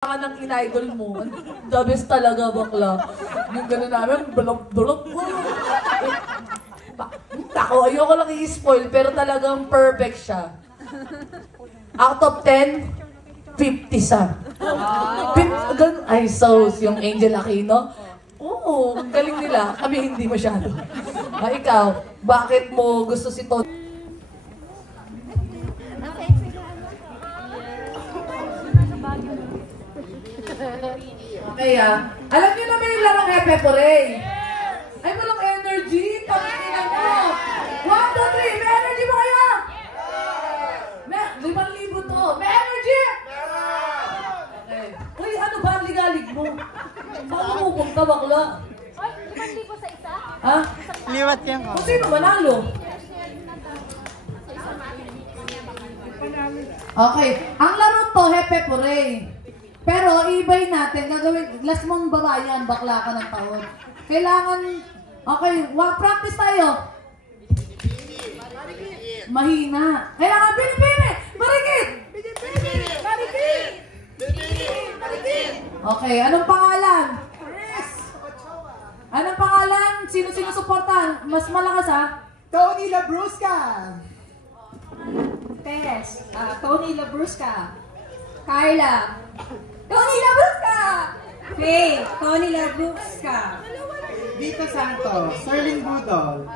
ka ng in-idol mo. The best talaga, bakla. Yung gano'n namin, balok-balok. Ako, ayoko lang i-spoil, pero talagang perfect siya. Out of 10, 50 siya. Ay, so, yung Angel Aquino, oo, galing nila. Kami hindi masyado. Ikaw, bakit mo gusto si Tony? Okay, alam niyo na ba yung larong Hepe Porey? Ay, walang energy. Pagkakina mo. 1, 2, 3. May energy ba kaya? May 5,000 to. May energy? Okay. Uy, ano ba ang ligalig mo? Saan mo pupunta, bakla? Ay, 5,000 sa isa? Ha? Liwat yan ko. Kung sino manalo? Okay. Ang laro to, Hepe Porey. Pero i-ibay natin, gagawin, last mong babayan, bakla ka ng taon. Kailangan, okay, practice tayo. Mahina. Kailangan binibini, marikit! Marikit! Okay, anong pangalan? Anong pangalan? Sino-sino suportahan? Mas malakas ha? Tony Labrusca! Tess, Tony Labrusca. Carla, Tony Labrusca. Faye, Tony Labrusca. Vito Santos, Sterling Budol.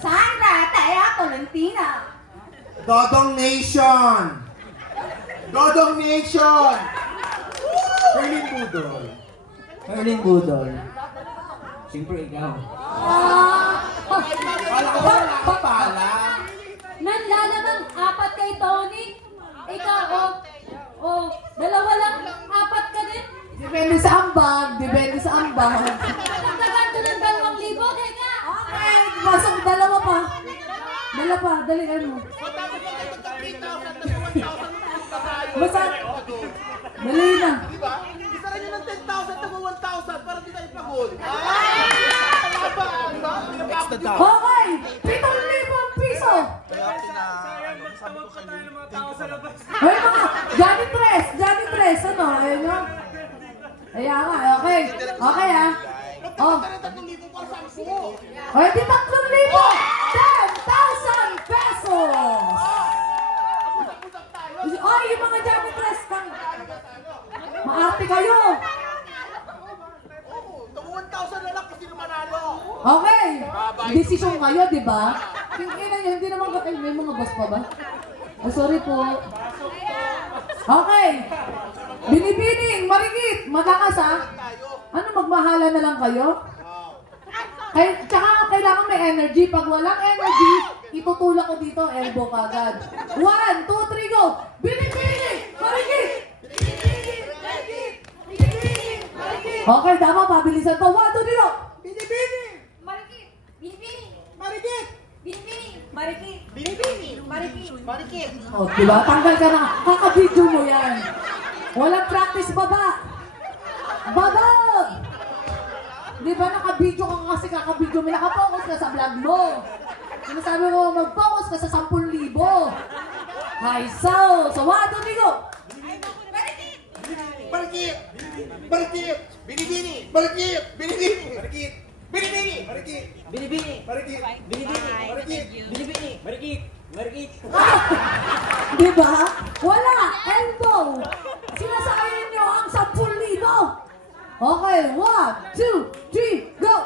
Sandra, Taya Tolentino. Dodong Nation! Dodong Nation! Sterling Budol. Sterling Budol. Siyempre ikaw. Wala ka ba pala? Nanlalamang 4 kay Tony. Ikaw, dalawa lang, 4 ka din. Depende sa ambag, depende sa ambag. Nagdagan ko ng 2,000, kaya. Okay, pasok, dalawa pa. Dalawa pa, dalian mo. Basta, dali na. Isa rin yun ng 10,000 to 1,000 para di tayo pagod. Okay, 7,000 piso. Ay, mga, Johnny Tres, ano, ayun nga. Ayan nga, okay. Okay Oh. Ay, di 3,000. 10,000 pesos. Ay, yung mga Johnny Tres, maarte kayo. Oo, 1,000 na lang kasi manalo. Okay. Desisyon kayo, di ba? Hindi naman kayo. May mga boss pa ba? Oh, sorry po. Okay. Binibining, marikit. Magakas ha? Ano, magmahala na lang kayo? Tsaka kailangan may energy. Pag walang energy, itutulak ko dito, elbow kagad. 1, 2, 3, go! Binibining, marikit! Okay, tama. Pabilisan to. 1, 2, 3, go! Binibini! Marikit, binibini, Marikit! binibini, marikit, Binibini! marikit. Marikit! Oh, diba? Tanggal ka na. Kakabidyo mo yan. Walang practice, baba. Baba! Diba nakabidyo ka kasi kakabidyo mo. Nakapokus ka sa vlog mo. Sinasabi mo, mag-focus ka sa 10,000. Hi, so 1, 2, 3, go! Marikit! Marikit! Binibini! Marikit! Binibini! Marikit! Binibini! Marikit! Binibini! Marikit! Binibini! Marikit! Binibini! Marikit! Marikit! Diba? Wala! Elbow! Sinasayin nyo ang 10,000. Okay, 1, 2, 3, go!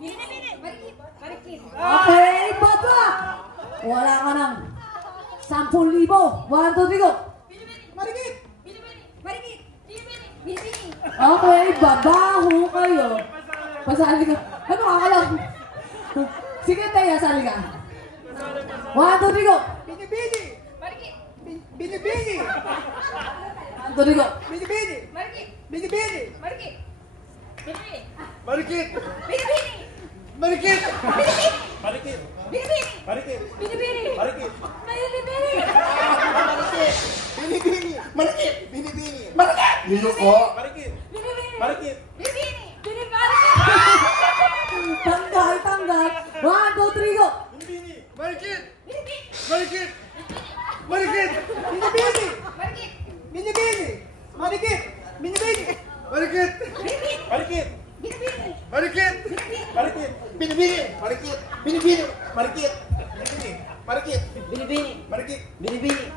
Binibini, marikit, marikit. Okay, baba! Wala ka ng 10,000. 1, 2, 3, go! Marikit! Binibini, marikit, binibini, binibini. Okay, babaho kayo. Pasali ka. Ano akala? Sige, Teya, sali ka. 1, 2, 3, go! Binibini! Marikit, Binibini! 1, 2, 3, go! Binibini! marikit, Binibini! marikit. Binibini, Marikit! binibini, Marikit! binibini, Marikit! binibini, Marikit! binibini, Marikit! binibini. Marikit! Binibini! Marikit! Binibini! Marikit! Minuko! Marikit! Binibini, Marikit! binibini, binibini. Tanggal. 1, 2, 3, go! Binibini! Marikit! Binibini, Marikit! Marikit! Binibini! marikit, Binibini! Marikit! Marikit! Binibini. Marikit! Binibini. Marikit! Marikit! Binibini! Marikit! Binibini! Marikit! Binibini!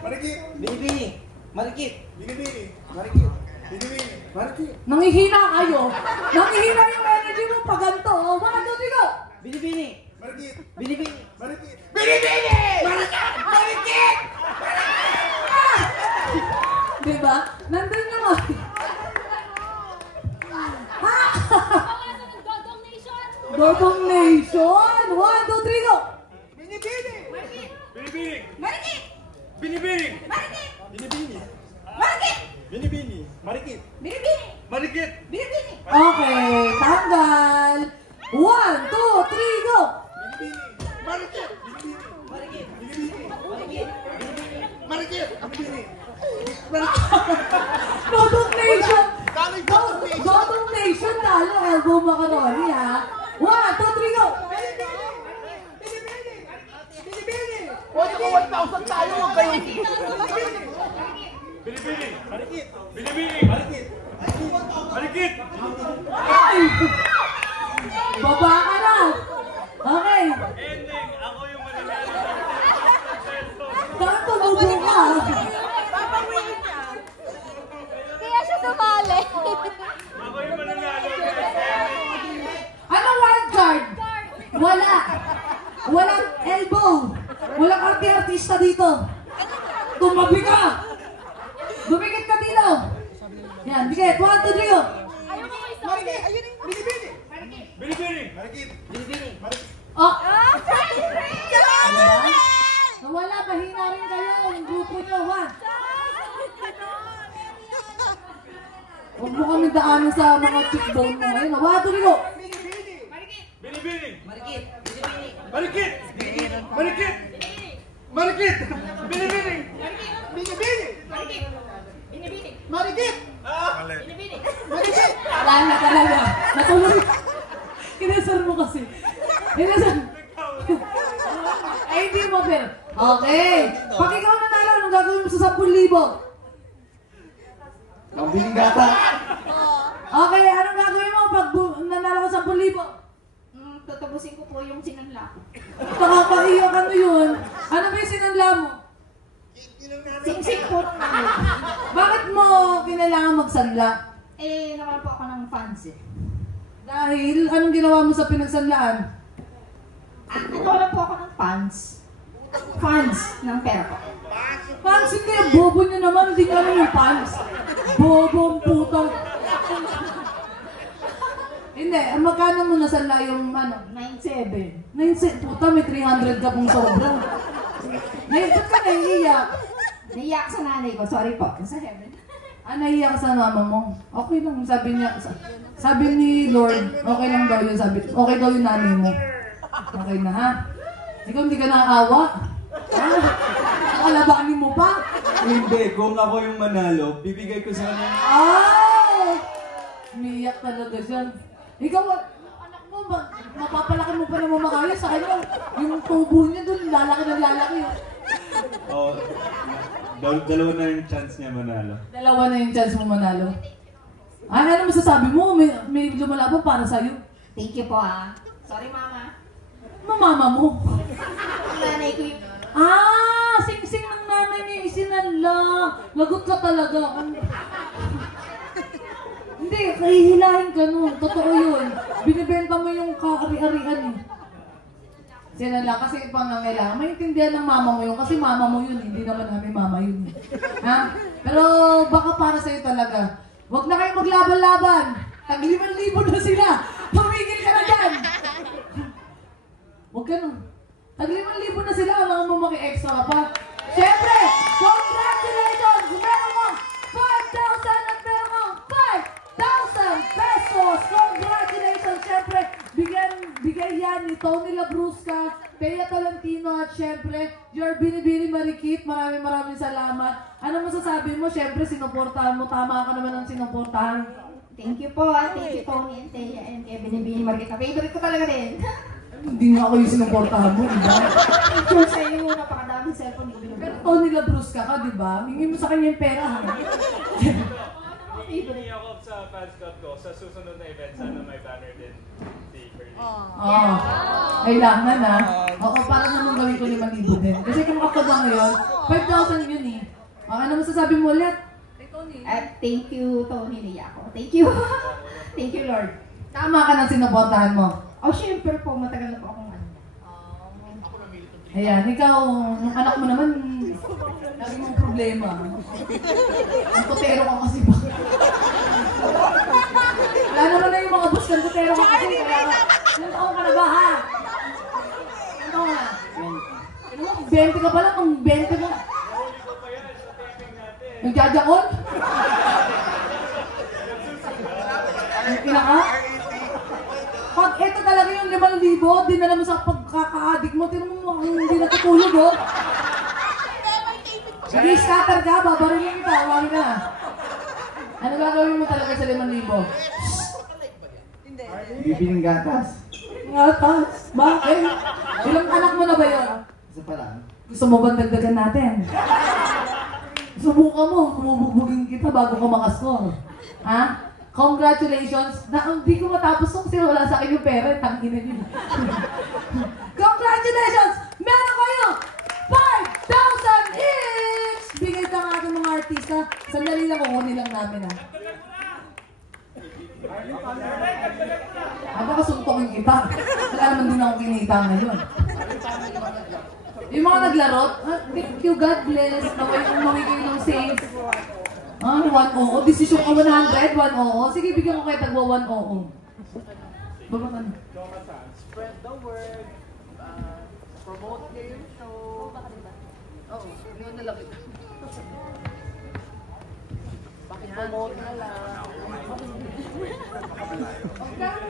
Marikit! Binibini. Marikit! Binibini. Marikit! Binibini. Marikit. Binibini! Marikit! Binibini! Marikit! Nangihina kayo. Nangihina yung energy mo pag ganito. Oh, mga tuloy. Binibini. Marikit! Binibini. Marikit! Binibini! Marikit! Marikit! Diba? Nandun na nga. Pangalan ng Dodong Nation. Dodong Nation. 1, 2, 3, go. Binibini! Marikit. Binibini! Marikit. Binibini! Marikit. Binibini! Marikit. Binibini! Marikit! Binibini. Marikit! Binibini. Okay, tanggal. 1, 2, 3, go. Binibini! Marikit! Binibini! Marikit. Binibini! Marikit. Binibini. Marikit! Binibini! Dodong Nation. Galing Dodong Nation. Dodong Nation, talo. Elbow macaroni, ha. 1, 2, 3, go. Hoy, naka 1,000 tayo, huwag kayo. Binibini! Marikit! Binibini! Marikit! Marikit! Ay! Baba ka na. Okay. Ending, ako yung mananalo. Bakit tumubo ka? Kaya siya sumali. Ako yung mananalo. Ano wild card? Wala. Walang elbow. Walang artista dito. Tumabi ka. Dumikit ka dito. Yan, dikit. 1, 2, 3, go. Ayun yung isa. Binibini! Binibini! Marikit! Binibini. Marikit! Oh, Diba? nawala. Mahina rin kayo. Yung grupo nyo. 1. Huwag mo kami daanan sa mga cheekbone mo. Ayun, 1, 2, 3, go. Binibini! Marikit. Binibini. Marikit! Marikit! Marikit! Binibini! Binibini! Binibini. Marikit! Binibini. Marikit! Wala na talaga. Natuloy. Kinasar mo kasi. Kinasar. Ay, hindi mo, Phil. Okay. Pag ikaw nanalo, anong gagawin mo sa 10,000? Kambing gata. Okay, anong gagawin mo pag nanalo ka sa 10,000? Tatapusin ko po yung sinanla ko. Nakakaiyak ano yun? Ano ba yung sinanla mo? Sing-sing po ng nalo. Bakit mo kinailangan magsanla? Eh, naman po ako ng fans eh. Dahil, anong ginawa mo sa pinagsanlaan? Nagkawalan po ako ng fans. Fans ng pera ko. Fans, hindi. Bobo nyo naman. Hindi ka naman yung fans. Bobo ang putang. Hindi. Magkano mo nasanla yung ano? 9-7. 9 puta, may 300 ka pong sobra. Ngayon, ba't ka naiiyak? Naiyak sa nanay ko. Sorry po. Sa heaven. Naiiyak ka sa mama mo. Okay lang, sabi niya. Sabi ni Lord, okay lang daw yun. Sabi, okay daw yung nanay mo. Okay na ha? Ikaw hindi ka naawa? Ha? Nakalabanin mo pa? Hindi, kung ako yung manalo, bibigay ko sa kanya. Ah! Umiiyak talaga siya. Ikaw, anak mo, mapapalaki mo pa naman makaya sa kanya. Yung tubo niya doon, lalaki na lalaki. Oh, dalawa na yung chance niya manalo. Dalawa na yung chance mo manalo. Ay, ano masasabi mo? May lumalaban para sa'yo. Thank you po ah. Sorry mama. Mama mo. Ang nanay ko yung... Ah! Sing-sing ng nanay niya yung isinanla. Lagot ka talaga. Hindi, kahihilahin ka nun. Totoo yun. Binibenta mo yung kaari-arian eh. Sinanla kasi pangangailangan. Maintindihan ng mama mo yun kasi mama mo yun. Hindi naman namin mama yun. Ha? Pero baka para sa'yo talaga. Huwag na kayo maglaban-laban. Tag 5,000 na sila. Tumigil ka na dyan. Huwag ka nun. Tag 5,000 na sila. Alam mo maki-extra ka pa. Siyempre, congratulations! Meron mo 5,000 at meron mo 5,000 pesos! Congratulations! Siyempre, bigay yan ni Tony Labrusca, Bea Tolentino at siyempre, your Binibini Marikit. Maraming salamat. Ano masasabi mo? Siyempre, sinuportahan mo. Tama ka naman ang sinuportahan. Thank you po ah. Thank you Tony and Thea and kay Binibini Marikita. Favorite ko talaga din. Hindi nga ako yung sinuportahan mo, di ba? Sure sa iyo, napakadaming cellphone ni Binibini. Pero Tony Labrusca ka, di ba? Hingin mo sa kanya yung pera, ha? favorite. ako sa fans club ko. Sa susunod na event, sana may banner din si Curly. Oo. Kailangan na. Oo, para naman gawin ko 5,000 din. Kasi kung ako ba ngayon, 5,000 yun eh. Ano masasabi mo ulit? Kay Tony. At thank you, Tony Niyaco. Thank you. Thank you, Lord. Tama ka ng sinuportahan mo. Syempre po, matagal na po akong ano. Ayan, ikaw, yung anak mo naman, lagi mong problema. Ang putero ka kasi ba? Wala naman na yung mga boss ng putero ka kasi. Kaya nga, ilang taon ka na ba ha? Ilang taon ka na? 20 ka pala, kung 20 mo. Nagjajakon? Kinaka? Pag ito talaga yung 5,000, dinala mo sa pagkaka-addict mo, tinan mo hindi natutulog, oh. Sige, scatter ka, babarilin kita, wagi ka na. Ano gagawin mo talaga sa 5,000? Bibiling gatas. Ngatas, bakit? Ilang anak mo na ba yun? Isa pa lang. Gusto mo bang dagdagan natin? Subukan mo, bumubugbugin kita bago ka makascore. Ha? Congratulations! Hindi ko matapos nung kasi wala sa akin yung pera. Tangina yun. Congratulations! Meron kayo 5,000 each! Bigay ka nga ating mga artista. Sandali lang, kukunin lang namin ha. Baka suntokin kita. Wala naman din ako kinita ngayon. Yung mga naglaro, thank you, God bless. Naway kong mamigay ng safe. 1 oo. Desisyon ka 100, 1 oo. Sige, bigyan ko kayo tagwa 1 oo. Baba ka na. Spread the word. Promote kayo yung show. Oo, yun na lang. Promote na lang. Okay.